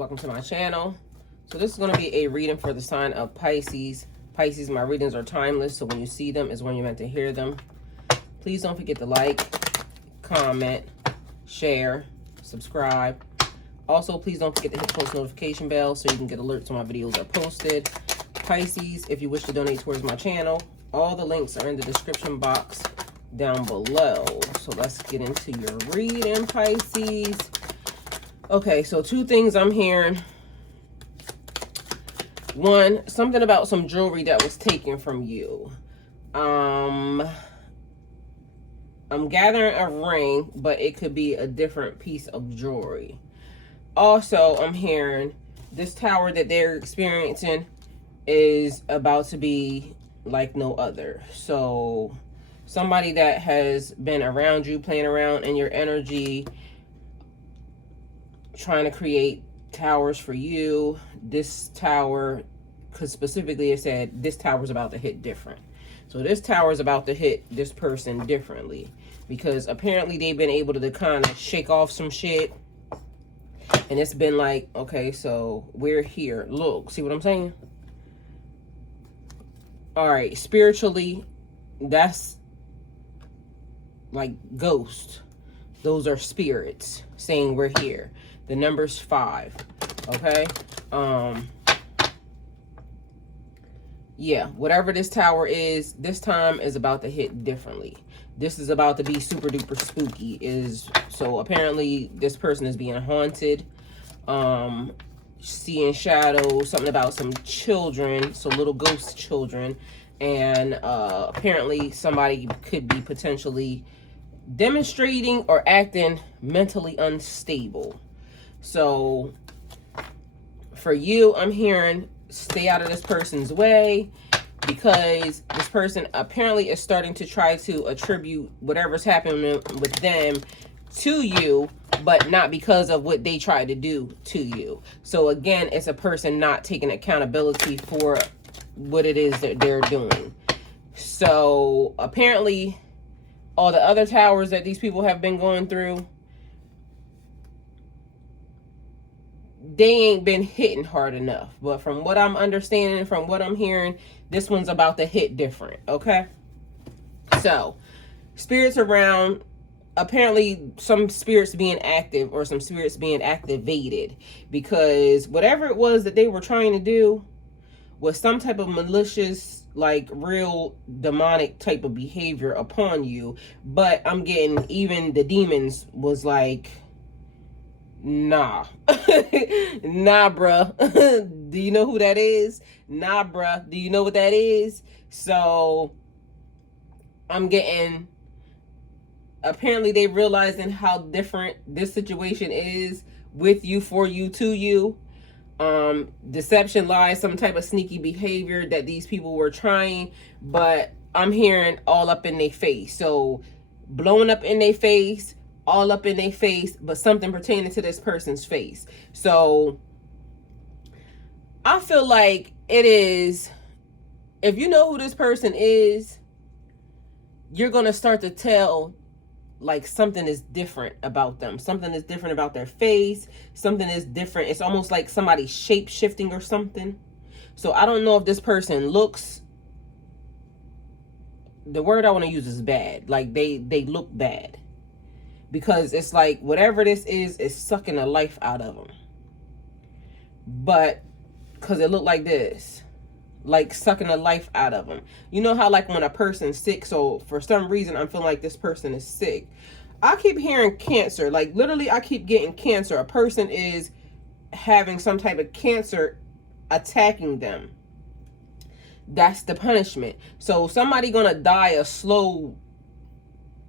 welcome to my channel. So this is going to be a reading for the sign of Pisces. Pisces, my readings are timeless, so when you see them is when you're meant to hear them. Please don't forget to like, comment, share, subscribe. Also, please don't forget to hit the post notification bell so you can get alerts when my videos are posted. Pisces, if you wish to donate towards my channel, all the links are in the description box down below. So let's get into your reading, Pisces. Okay, so two things I'm hearing. One, something about some jewelry that was taken from you. I'm gathering a ring, but it could be a different piece of jewelry. Also, I'm hearing this tower that they're experiencing is about to be like no other. So somebody that has been around you, playing around in your energy, trying to create towers for you. This tower, because specifically it said this tower is about to hit different. So this tower is about to hit this person differently, because apparently they've been able to kind of shake off some shit. And it's been like, okay, so we're here. Look, see what I'm saying? All right, spiritually, that's like ghosts. Those are spirits saying we're here. The number's 5. Okay. Yeah, whatever this tower is, this time is about to hit differently. This is about to be super duper spooky. So apparently this person is being haunted, seeing shadows, something about some children, so little ghost children, and apparently somebody could be potentially demonstrating or acting mentally unstable. So for you, I'm hearing stay out of this person's way, because this person apparently is starting to try to attribute whatever's happening with them to you, but not because of what they tried to do to you. So again, it's a person not taking accountability for what it is that they're doing. So apparently all the other towers that these people have been going through, they ain't been hitting hard enough. But from what I'm understanding, from what I'm hearing, this one's about to hit different. Okay. So spirits around, apparently some spirits being active or some spirits being activated, because whatever it was that they were trying to do was some type of malicious, like real demonic type of behavior upon you. But I'm getting even the demons was like, nah. Nah, bruh. Do you know who that is? Nah, bruh. Do you know what that is? So I'm getting, apparently they realizing how different this situation is with you, for you, to you. Deception, lies, some type of sneaky behavior that these people were trying, but I'm hearing all up in their face. So blowing up in their face, all up in their face, but something pertaining to this person's face. So I feel like it is, if you know who this person is, you're going to start to tell like something is different about them. Something is different about their face. Something is different. It's almost like somebody shape shifting or something. So I don't know if this person looks, the word I want to use is bad. Like they look bad, because it's like whatever this is sucking the life out of them. But because it looked like this, like sucking the life out of them. You know how like when a person's sick, so for some reason I'm feeling like this person is sick. I keep hearing cancer, like literally I keep getting cancer. A person is having some type of cancer attacking them. That's the punishment. So somebody gonna die a slow,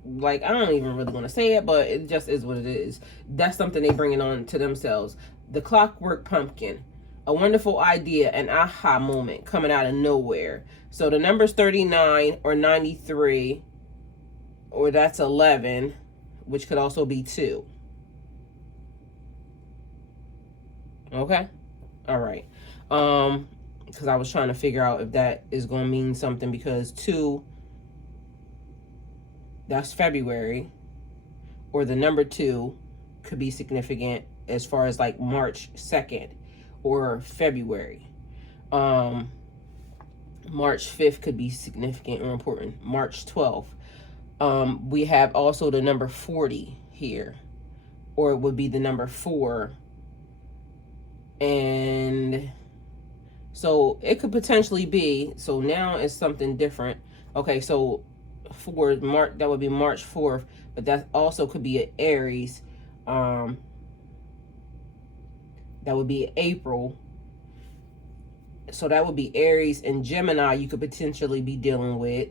like I don't even really want to say it, but it just is what it is. That's something they bringing on to themselves. The clockwork pumpkin. A wonderful idea, an aha moment coming out of nowhere. So the number's 39 or 93, or that's 11, which could also be 2. Okay. All right. Because I was trying to figure out if that is going to mean something, because 2, that's February, or the number 2 could be significant as far as like March 2nd or February. March 5th could be significant or important. March 12th. We have also the number 40 here, or it would be the number 4. And so it could potentially be, so now it's something different. Okay, so for March, that would be March 4th, but that also could be an Aries. That would be April. So that would be Aries and Gemini you could potentially be dealing with.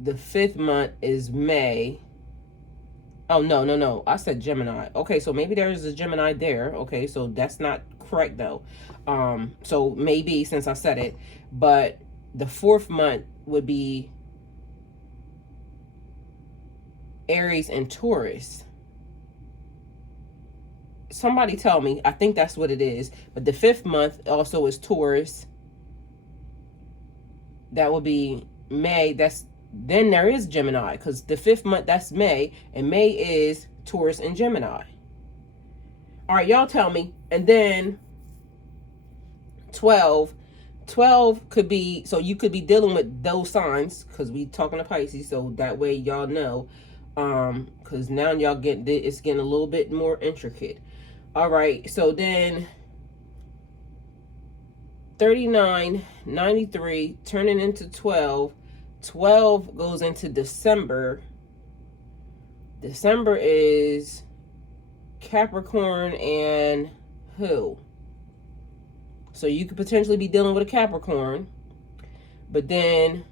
The 5th month is May. Oh, no. I said Gemini. Okay, so maybe there is a Gemini there. Okay, so that's not correct, though. So maybe, since I said it. But the 4th month would be Aries and Taurus. Somebody tell me. I think that's what it is. But the 5th month also is Taurus. That will be May. Then there is Gemini, because the 5th month, that's May, and May is Taurus and Gemini. All right, y'all tell me. And then 12 could be, so you could be dealing with those signs, because we talking to Pisces, so that way y'all know, because now y'all it's getting a little bit more intricate. All right, so then 39, 93, turning into 12. 12 goes into December. December is Capricorn and who? So you could potentially be dealing with a Capricorn. But then,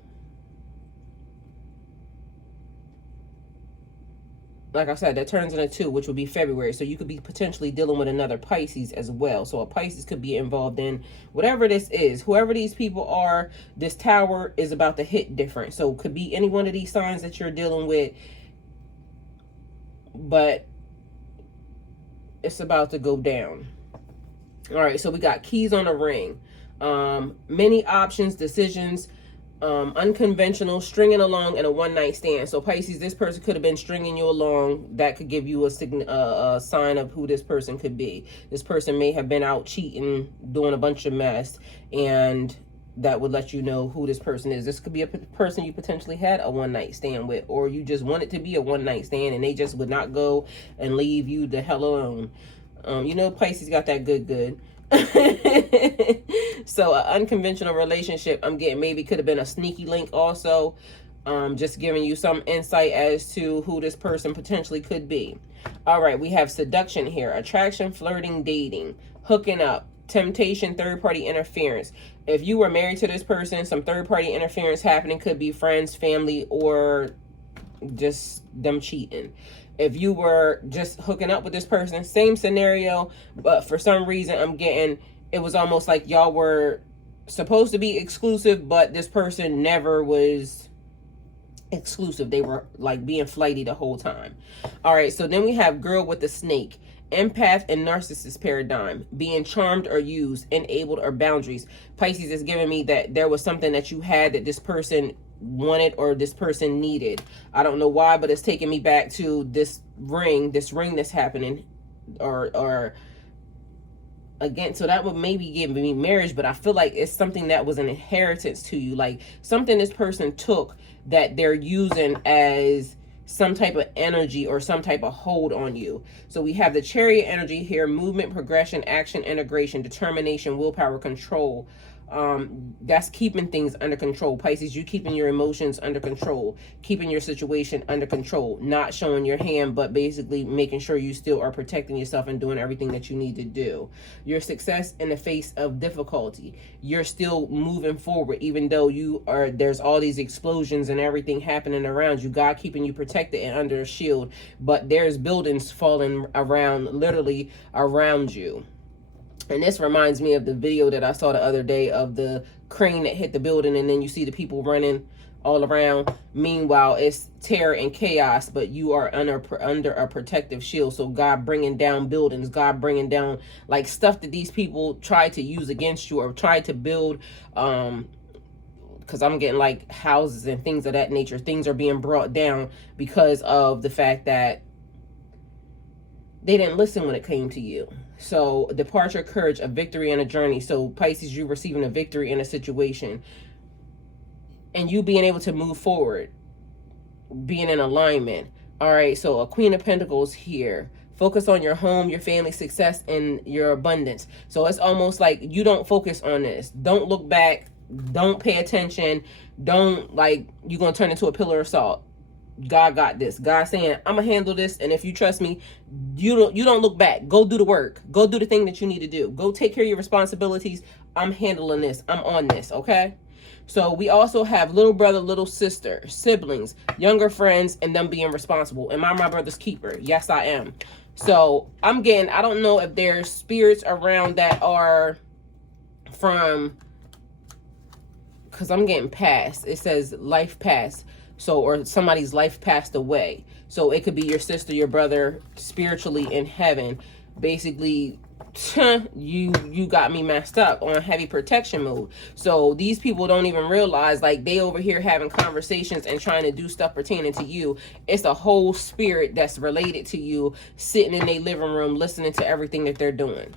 like I said, that turns into 2, which would be February. So you could be potentially dealing with another Pisces as well. So a Pisces could be involved in whatever this is. Whoever these people are, this tower is about to hit different. So it could be any one of these signs that you're dealing with. But it's about to go down. All right, so we got keys on a ring. Many options, decisions, unconventional, stringing along, and a one-night stand. So Pisces, this person could have been stringing you along. That could give you a sign of who this person could be. This person may have been out cheating, doing a bunch of mess, and that would let you know who this person is. This could be a person you potentially had a one-night stand with, or you just want it to be a one-night stand and they just would not go and leave you the hell alone. You know, Pisces got that good. So an unconventional relationship, I'm getting, maybe could have been a sneaky link also. Just giving you some insight as to who this person potentially could be. All right, we have seduction here: attraction, flirting, dating, hooking up, temptation, third-party interference. If you were married to this person, some third-party interference happening. Could be friends, family, or just them cheating. If you were just hooking up with this person, same scenario, but for some reason I'm getting, it was almost like y'all were supposed to be exclusive, but this person never was exclusive. They were like being flighty the whole time. All right, so then we have girl with the snake. Empath and narcissist paradigm, being charmed or used, enabled or boundaries. Pisces is giving me that there was something that you had that this person wanted or this person needed. I don't know why, but it's taking me back to this ring that's happening, or again, so that would maybe give me marriage, but I feel like it's something that was an inheritance to you, like something this person took that they're using as some type of energy or some type of hold on you. So we have the Chariot energy here: movement, progression, action, integration, determination, willpower, control. That's keeping things under control. Pisces, you keeping your emotions under control, keeping your situation under control, not showing your hand, but basically making sure you still are protecting yourself and doing everything that you need to do. Your success in the face of difficulty, you're still moving forward, even though there's all these explosions and everything happening around you. God keeping you protected and under a shield, but there's buildings falling around, literally around you. And this reminds me of the video that I saw the other day of the crane that hit the building, and then you see the people running all around. Meanwhile, it's terror and chaos, but you are under a protective shield. So God bringing down buildings, God bringing down like stuff that these people tried to use against you or tried to build because I'm getting like houses and things of that nature. Things are being brought down because of the fact that they didn't listen when it came to you. So departure, courage, a victory, and a journey. So Pisces, you receiving a victory in a situation and you being able to move forward, being in alignment. All right, so a Queen of Pentacles here. Focus on your home, your family, success, and your abundance. So it's almost like you don't focus on this. Don't look back. Don't pay attention. Don't, like, you're going to turn into a pillar of salt. God got this. God saying, I'm going to handle this. And if you trust me, you don't look back. Go do the work. Go do the thing that you need to do. Go take care of your responsibilities. I'm handling this. I'm on this. Okay. So we also have little brother, little sister, siblings, younger friends, and them being responsible. Am I my brother's keeper? Yes, I am. So I'm getting, I don't know if there's spirits around that are from, because I'm getting past. It says life past. So, or somebody's life passed away. So it could be your sister, your brother, spiritually in heaven. Basically, you got me messed up on heavy protection mode. So these people don't even realize, like, they over here having conversations and trying to do stuff pertaining to you. It's a whole spirit that's related to you sitting in their living room listening to everything that they're doing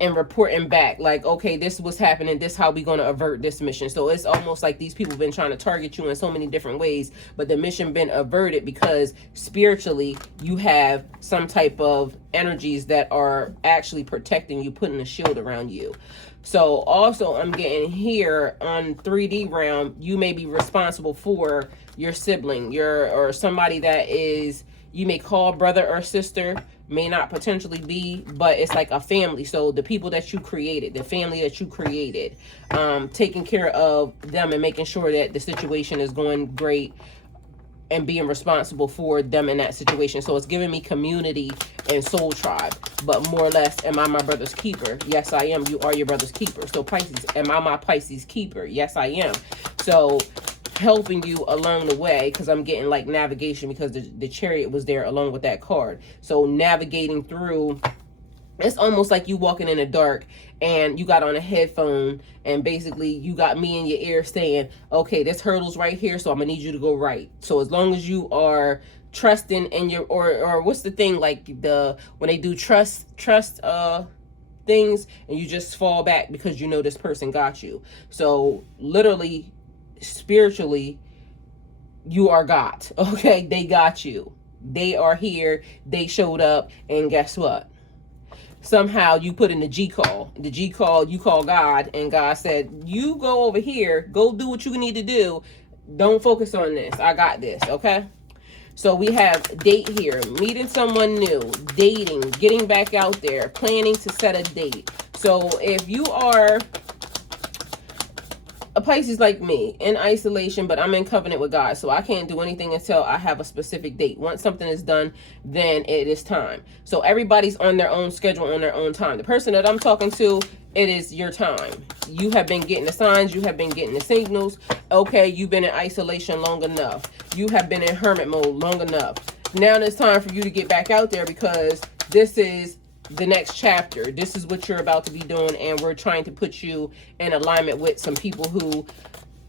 and reporting back, like, okay, this was happening, this how we going to avert this mission. So it's almost like these people been trying to target you in so many different ways, but the mission been averted because spiritually you have some type of energies that are actually protecting you, putting a shield around you. So also I'm getting here on 3D realm, you may be responsible for your sibling, or somebody that is, you may call brother or sister, may not potentially be, but it's like a family. So the people that you created, the family that you created, taking care of them and making sure that the situation is going great and being responsible for them in that situation. So it's giving me community and soul tribe, but more or less, am I my brother's keeper? Yes, I am. You are your brother's keeper. So Pisces, am I my Pisces keeper? Yes, I am. So helping you along the way, because I'm getting like navigation, because the chariot was there along with that card. So navigating through, it's almost like you walking in the dark and you got on a headphone and basically you got me in your ear saying, okay, this hurdle's right here, so I'm gonna need you to go right. So as long as you are trusting in your, or what's the thing, like when they do trust things, and you just fall back because you know this person got you. So literally, spiritually, you are God. Okay, they got you. They are here. They showed up, and guess what? Somehow you put in the G call. The G call, you call God, and God said, you go over here, go do what you need to do. Don't focus on this. I got this. Okay. So we have date here, meeting someone new, dating, getting back out there, planning to set a date. So if you are a Pisces like me, in isolation, but I'm in covenant with God, so I can't do anything until I have a specific date. Once something is done, then it is time. So everybody's on their own schedule, on their own time. The person that I'm talking to, it is your time. You have been getting the signs, you have been getting the signals. Okay, you've been in isolation long enough. You have been in hermit mode long enough. Now it's time for you to get back out there, because this is the next chapter. This is what you're about to be doing, and we're trying to put you in alignment with some people who,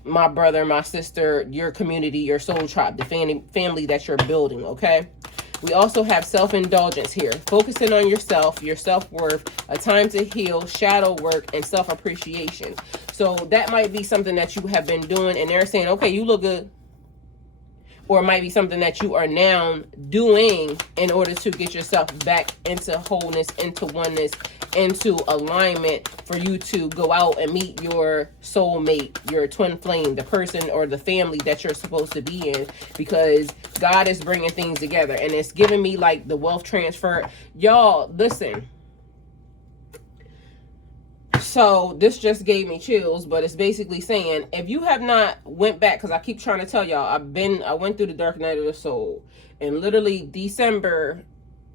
my brother, my sister, your community, your soul tribe, the family that you're building. Okay. We also have self-indulgence here, focusing on yourself, your self-worth, a time to heal, shadow work, and self-appreciation. So that might be something that you have been doing, and they're saying, okay, you look good. Or it might be something that you are now doing in order to get yourself back into wholeness, into oneness, into alignment, for you to go out and meet your soulmate, your twin flame, the person or the family that you're supposed to be in, because God is bringing things together. And it's giving me like the wealth transfer. Y'all, listen. So this just gave me chills, but it's basically saying, if you have not went back, because I keep trying to tell y'all, I went through the dark night of the soul, and literally December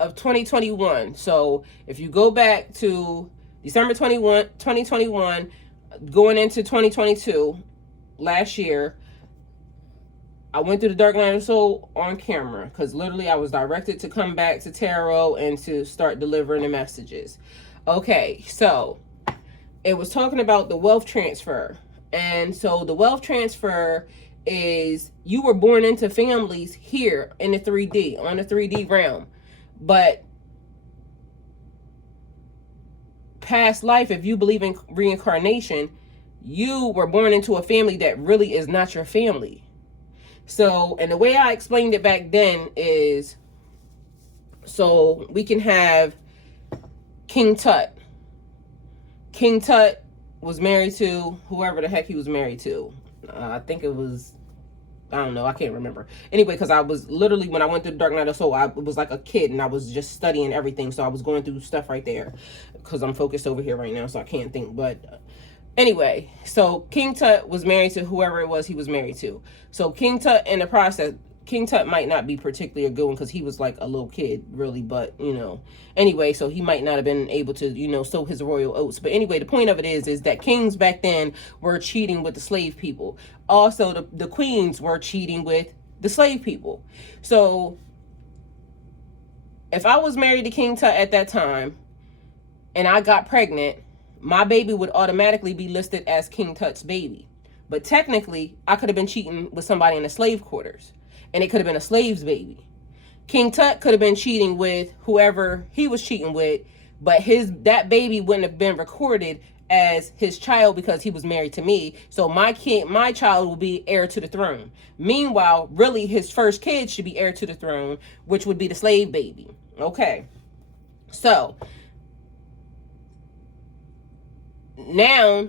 of 2021. So if you go back to December 2021, going into 2022, last year, I went through the dark night of the soul on camera, because literally I was directed to come back to tarot and to start delivering the messages. Okay, so it was talking about the wealth transfer. And so the wealth transfer is you were born into families here in the 3D, on the 3D realm. But past life, if you believe in reincarnation, you were born into a family that really is not your family. So, and the way I explained it back then is, so we can have King Tut. King Tut was married to whoever the heck he was married to. I think it was, I don't know, I can't remember. Anyway, because I was literally, when I went through the Dark Night of Soul, I was like a kid and I was just studying everything. So I was going through stuff right there because I'm focused over here right now, so I can't think. But anyway, so King Tut was married to whoever it was he was married to. So King Tut, in the process, King Tut might not be particularly a good one because he was like a little kid, really. But, you know, anyway, so he might not have been able to, you know, sow his royal oats. But anyway, the point of it is that kings back then were cheating with the slave people. Also, the queens were cheating with the slave people. So if I was married to King Tut at that time and I got pregnant, my baby would automatically be listed as King Tut's baby. But technically, I could have been cheating with somebody in the slave quarters, and it could have been a slave's baby. King Tut could have been cheating with whoever he was cheating with, but that baby wouldn't have been recorded as his child because he was married to me. So my child will be heir to the throne. Meanwhile, really his first kid should be heir to the throne, which would be the slave baby. Okay. So now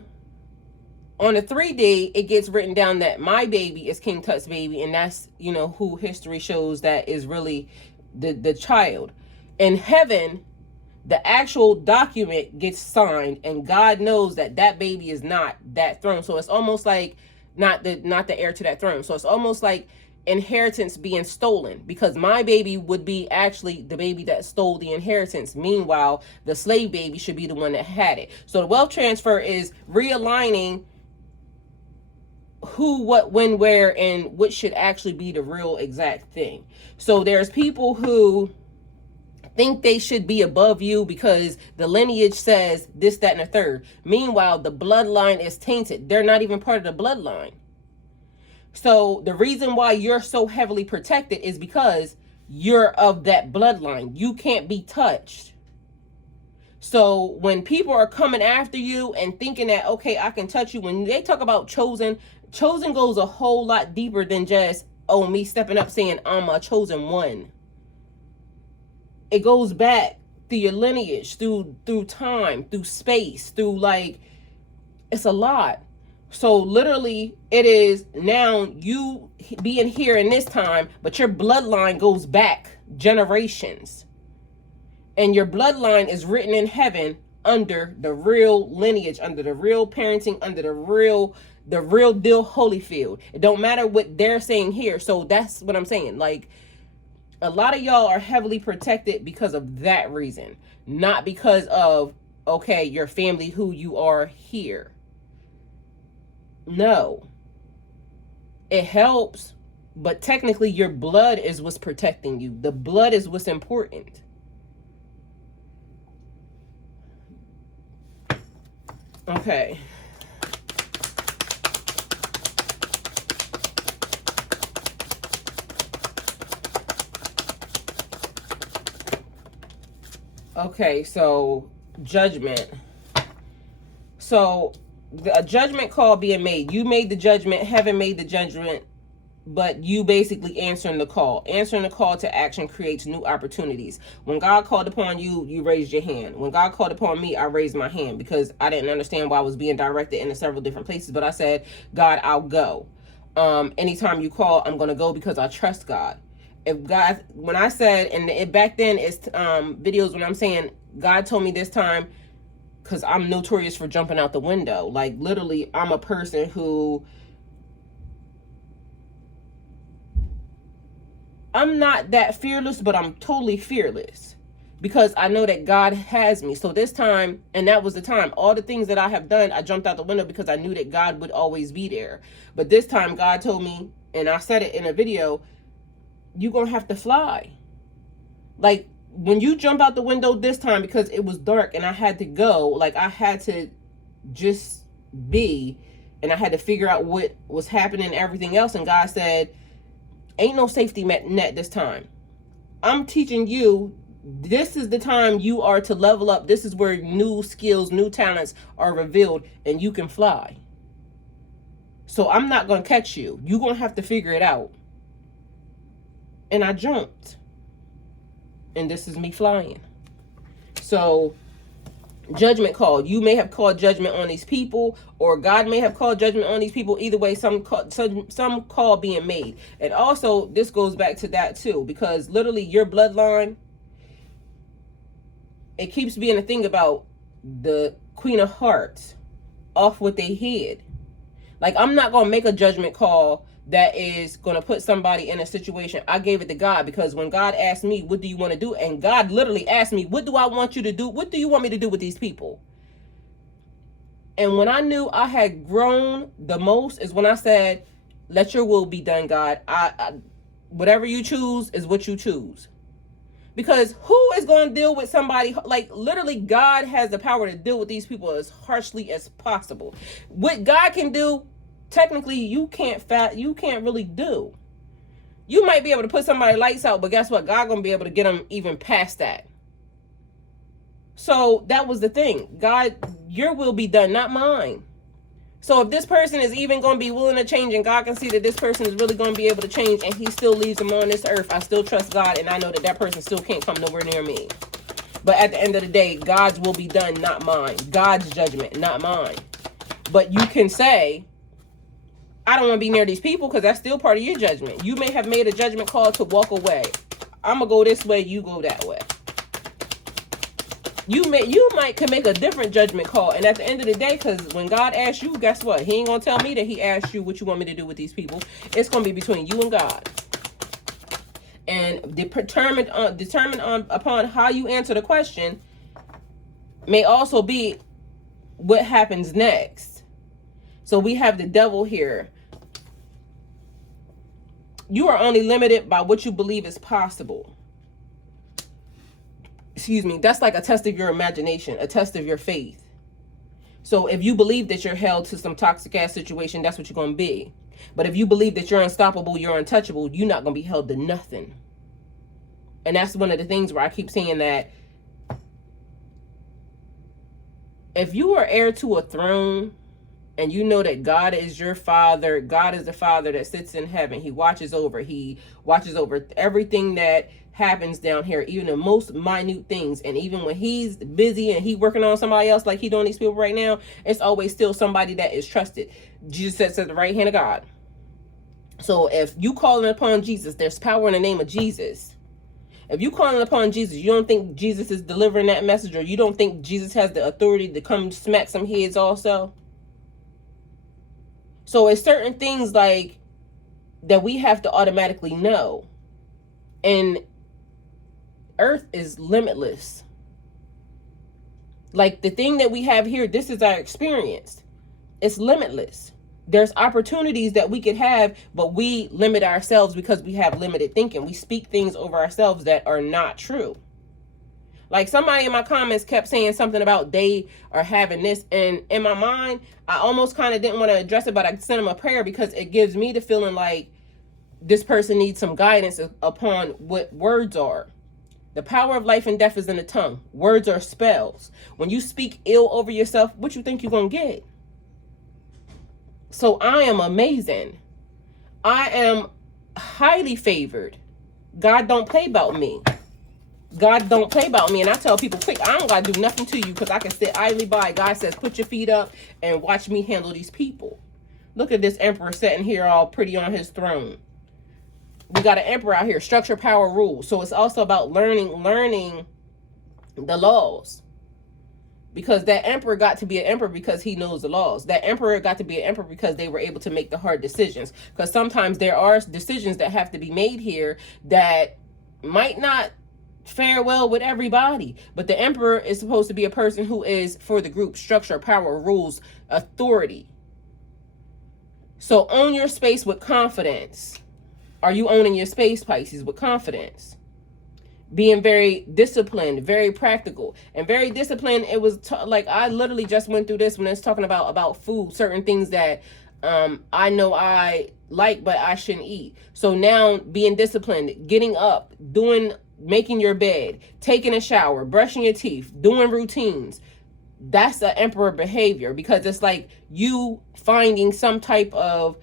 on the 3D, it gets written down that my baby is King Tut's baby, and that's, you know, who history shows that is really the child. In heaven, the actual document gets signed, and God knows that that baby is not that throne. So it's almost like not the heir to that throne. So it's almost like inheritance being stolen, because my baby would be actually the baby that stole the inheritance. Meanwhile, the slave baby should be the one that had it. So the wealth transfer is realigning who, what, when, where, and what should actually be the real exact thing. So there's people who think they should be above you because the lineage says this, that, and a third. Meanwhile, the bloodline is tainted. They're not even part of the bloodline. So the reason why you're so heavily protected is because you're of that bloodline. You can't be touched. So when people are coming after you and thinking that, okay, I can touch you, when they talk about chosen goes a whole lot deeper than just, oh, me stepping up saying I'm a chosen one. It goes back through your lineage, through time, through space, through, like, it's a lot. So literally it is now you being here in this time, but your bloodline goes back generations. And your bloodline is written in heaven under the real lineage, under the real parenting, under the real deal Holyfield. It don't matter what they're saying here. So that's what I'm saying. Like, a lot of y'all are heavily protected because of that reason, not because of, okay, your family, who you are here. No. It helps, but technically your blood is what's protecting you. The blood is what's important. Okay. Okay, so judgment. So a judgment call being made. You made the judgment, heaven made the judgment, but you basically answering the call. Answering the call to action creates new opportunities. When God called upon you, you raised your hand. When God called upon me, I raised my hand because I didn't understand why I was being directed into several different places. But I said, God, I'll go. Anytime you call, I'm going to go because I trust God. If God, when I said, and back then it's videos when I'm saying, God told me this time, because I'm notorious for jumping out the window. Like, literally, I'm a person who, I'm not that fearless, but I'm totally fearless because I know that God has me. So this time, and that was the time, all the things that I have done, I jumped out the window because I knew that God would always be there. But this time God told me, and I said it in a video, you're going to have to fly. Like, when you jump out the window this time, because it was dark and I had to go, like, I had to just be, And I had to figure out what was happening and everything else. And God said, ain't no safety net this time. I'm teaching you, this is the time you are to level up. This is where new skills, new talents are revealed, and you can fly. So I'm not going to catch you. You're going to have to figure it out. And I jumped. And this is me flying. So, judgment call. You may have called judgment on these people, or God may have called judgment on these people. Either way, some call being made. And also, this goes back to that too, because literally your bloodline, it keeps being a thing about the Queen of Hearts off with their head. Like, I'm not going to make a judgment call that is going to put somebody in a situation. I gave it to God, because when God asked me, what do you want to do? And God literally asked me, what do I want you to do? What do you want me to do with these people? And when I knew I had grown the most is when I said, let your will be done, God. Whatever you choose is what you choose. Because who is going to deal with somebody? Like, literally, God has the power to deal with these people as harshly as possible. What God can do, technically, you can't really do. You might be able to put somebody lights out, but guess what? God gonna be able to get them even past that. So that was the thing. God, your will be done, not mine. So if this person is even going to be willing to change, and God can see that this person is really going to be able to change, and he still leaves them on this earth, I still trust God, and I know that that person still can't come nowhere near me. But at the end of the day, God's will be done, not mine. God's judgment, not mine. But you can say, I don't want to be near these people, because that's still part of your judgment. You may have made a judgment call to walk away. I'm going to go this way, you go that way. You might can make a different judgment call. And at the end of the day, because when God asks you, guess what? He ain't going to tell me that he asked you what you want me to do with these people. It's going to be between you and God. And determined upon how you answer the question may also be what happens next. So we have the devil here. You are only limited by what you believe is possible. Excuse me, that's like a test of your imagination, a test of your faith. So if you believe that you're held to some toxic ass situation, that's what you're going to be. But if you believe that you're unstoppable, you're untouchable, you're not going to be held to nothing. And that's one of the things where I keep saying that if you are heir to a throne and you know that God is your father, God is the father that sits in heaven. He watches over everything that happens down here, even the most minute things. And even when he's busy and he working on somebody else, like he doing these people right now, it's always still somebody that is trusted. Jesus sits at the right hand of God. So if you calling upon Jesus, there's power in the name of Jesus. If you calling upon Jesus, you don't think Jesus is delivering that message, or you don't think Jesus has the authority to come smack some heads also? So it's certain things like that we have to automatically know. And earth is limitless. Like the thing that we have here, this is our experience. It's limitless. There's opportunities that we could have, but we limit ourselves because we have limited thinking. We speak things over ourselves that are not true. Like somebody in my comments kept saying something about they are having this. And in my mind, I almost kind of didn't want to address it, but I sent them a prayer because it gives me the feeling like this person needs some guidance upon what words are. The power of life and death is in the tongue. Words are spells. When you speak ill over yourself, what you think you're going to get? So I am amazing. I am highly favored. God don't play about me. God don't play about me. And I tell people quick, I don't got to do nothing to you because I can sit idly by. God says, put your feet up and watch me handle these people. Look at this emperor sitting here all pretty on his throne. We got an emperor out here, structure, power, rule. So it's also about learning the laws. Because that emperor got to be an emperor because he knows the laws. That emperor got to be an emperor because they were able to make the hard decisions. Because sometimes there are decisions that have to be made here that might not fare well with everybody. But the emperor is supposed to be a person who is for the group, structure, power, rules, authority. So own your space with confidence. Are you owning your space, Pisces, with confidence? being very disciplined, very practical, and very disciplined. It was like I literally just went through this when it's talking about food, certain things that I know I like but I shouldn't eat. So now being disciplined, getting up, making your bed, taking a shower, brushing your teeth, doing routines. That's the emperor behavior, because it's like you finding some type of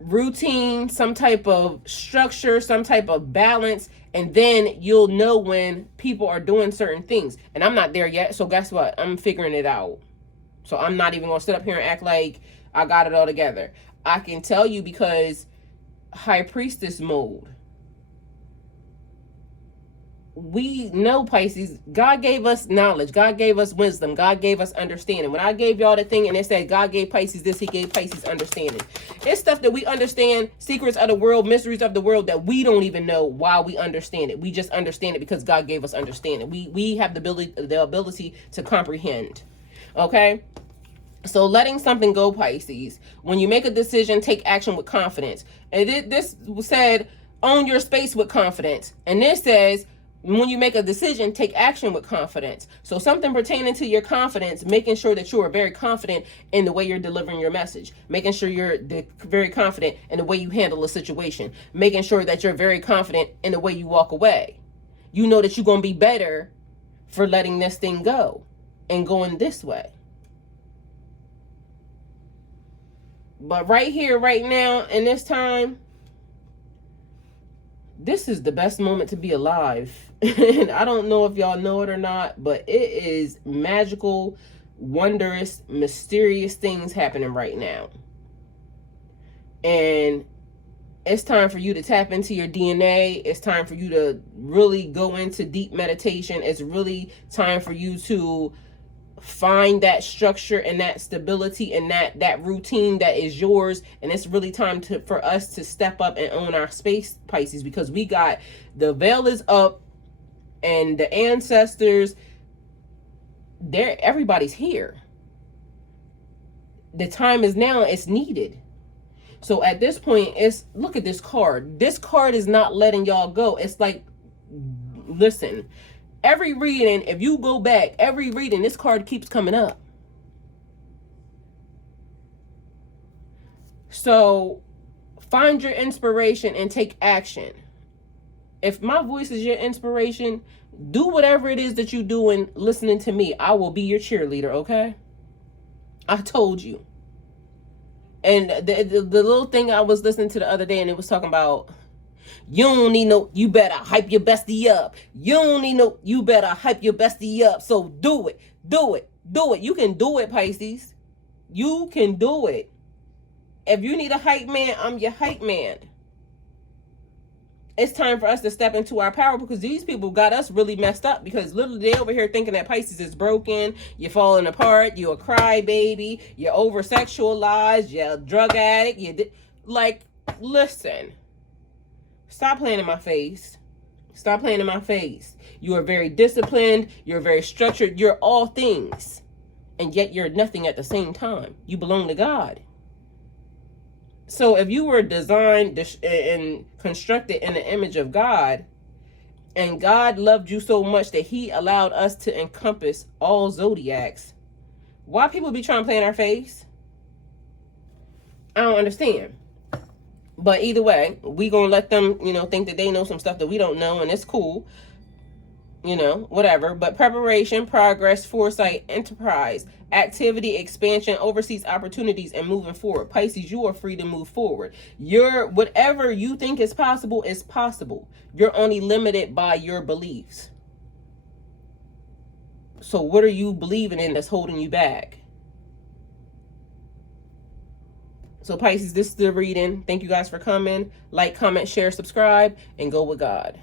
routine, some type of structure, some type of balance, and then you'll know when people are doing certain things. And I'm not there yet, so guess what? I'm figuring it out. So I'm not even going to sit up here and act like I got it all together. I can tell you because high priestess mode. We know, Pisces, God gave us knowledge. God gave us wisdom. God gave us understanding. When I gave y'all the thing and it said God gave Pisces this, he gave Pisces understanding. It's stuff that we understand, secrets of the world, mysteries of the world, that we don't even know why we understand it. We just understand it because God gave us understanding. We have the ability to comprehend. Okay? So letting something go, Pisces. When you make a decision, take action with confidence. And this said, own your space with confidence. And this says, when you make a decision, take action with confidence. So something pertaining to your confidence, making sure that you are very confident in the way you're delivering your message, making sure you're very confident in the way you handle a situation, making sure that you're very confident in the way you walk away. You know that you're going to be better for letting this thing go and going this way. But right here, right now, in this time, this is the best moment to be alive. And I don't know if y'all know it or not, but it is magical, wondrous, mysterious things happening right now. And it's time for you to tap into your DNA. It's time for you to really go into deep meditation. It's really time for you to find that structure and that stability and that routine that is yours. And it's really time for us to step up and own our space, Pisces, because we got the veil is up and the ancestors, everybody's here. The time is now. It's needed. So at this point, look at this card. This card is not letting y'all go. It's like, listen, every reading, if you go back, every reading, this card keeps coming up. So find your inspiration and take action. If my voice is your inspiration, do whatever it is that you're doing listening to me. I will be your cheerleader, okay? I told you. And the little thing I was listening to the other day, and it was talking about, you don't need you better hype your bestie up. You don't need you better hype your bestie up. So do it. You can do it, Pisces. You can do it. If you need a hype man, I'm your hype man. It's time for us to step into our power, because these people got us really messed up, because literally they over here thinking that Pisces is broken, you're falling apart, you're a crybaby, you're over sexualized, you're a drug addict, listen. Stop playing in my face. Stop playing in my face. You are very disciplined. You're very structured. You're all things. And yet you're nothing at the same time. You belong to God. So if you were designed and constructed in the image of God, and God loved you so much that he allowed us to encompass all zodiacs, why people be trying to play in our face? I don't understand. But either way, we gonna let them, think that they know some stuff that we don't know, and it's cool. Whatever. But preparation, progress, foresight, enterprise, activity, expansion, overseas opportunities, and moving forward. Pisces, you are free to move forward. Whatever you think is possible is possible. You're only limited by your beliefs. So what are you believing in that's holding you back? So Pisces, this is the reading. Thank you guys for coming. Like, comment, share, subscribe, and go with God.